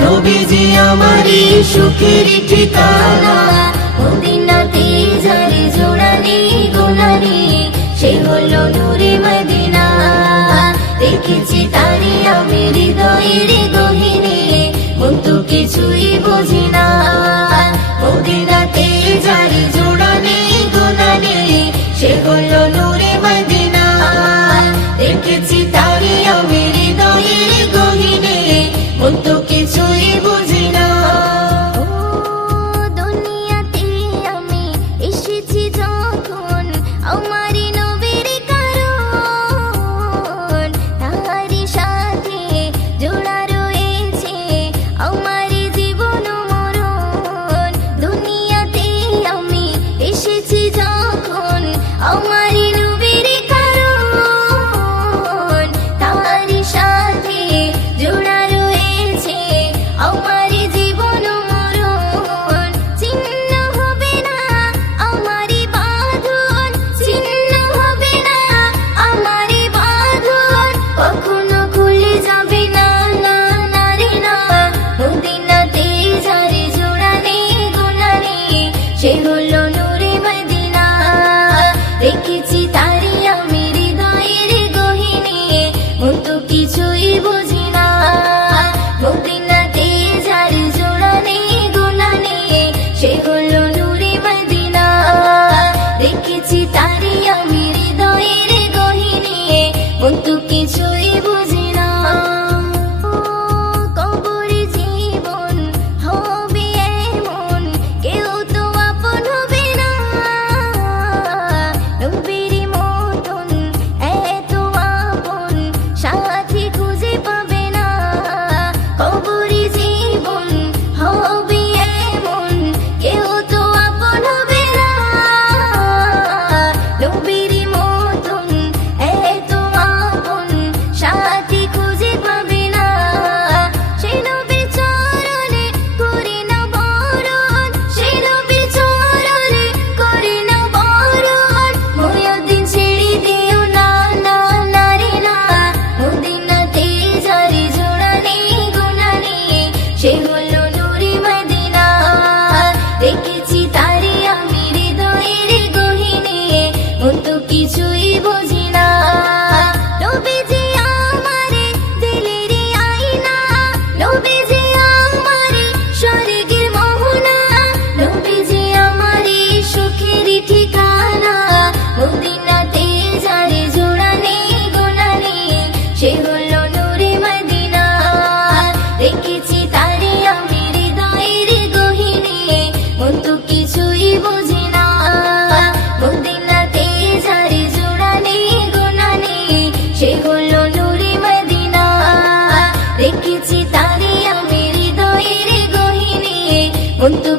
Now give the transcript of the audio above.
নবীজি আমারি সুখের ঠিকানা, মদিনাতে যারে জোড়ানি গোনানি, সে হলো নূরে মদিনা। দেখেছি তারে আমি হৃদয়ের গহীনে, মন তো কিছুই বুঝি না। মদিনাতে যারে জোড়ানি গোনানি, সে হলো নূরে মদিনা। দেখেছি তারে আমি হৃদয়ের গহীনে, মন তো কিছুই বুঝি না। দুনিয়াতে আমি এসেছি যখন, আমারই নবীর কারণ, তাহারই সাথে জোড়া রয়েছে আমারই জীবন মরণ। দুনিয়াতে আমি এসেছি যখন, আমারই নবীর কারণ, তাহারই সাথে জোড়া আমারি জীবন মরণ। ছিন্ন হবে না আমারি বাঁধন, ছিন্ন হবে না আমারি বাঁধন, কখনো খুলে যাবে না, না না রে না। মদিনাতে যারে জোড়া নেই গোনা নেই, সে হলো নূরে মদিনা। দেখেছি তারে আমি হৃদয়ের গহীনে, মন তো কিছুই বুঝি না। মদিনাতে যারে জোড়া নেই গোনা নেই, সে হলো নূরে মদিনা। দেখেছি তারে আমি হৃদয়ের গহীনে, মন তো কিছুই বুঝি না। কবরে জীবন হবে এমন, কেউ তো আপন হবে না। নবীর মতন এত আপন সাথী খুঁজে পাবে না। কবরে জীবন হবে এমন, কেউ তো আপন হবে না। নবীর মতন এত আপন সাথী খুঁজে পাবে না। সেই নবীর চরণে করি না বরণ, সেই নবীর চরণে করি না বরণ। মুয়াজ্জিন ছেড়ে দিও না, না না রে না। মদিনাতে যারে জোড়া নেই গোনা নেই, সে হলো নূরে মদিনা। দেখেছি তারে আমি হৃদয়ের গহীনে, মন তো কিছুই বুঝি না। নবীজি আমারে দিলের আয়না, নবীজি আমারে স্বর্গের মোহনা, নবীজি আমারে সুখের ঠিকানা। মদিনাতে যারে জোড়া নেই গোনা নেই, সে হলো নূরে মদিনা। দেখেছি তারে আমি হৃদয়ের গহীনে, মন তো কিছুই বুঝি না। মদিনাতে যারে জোড়া নেই গোনা নেই, সে হলো নূরে মদিনা। দেখেছি তারে আমি হৃদয়ের গহীনে, মন তো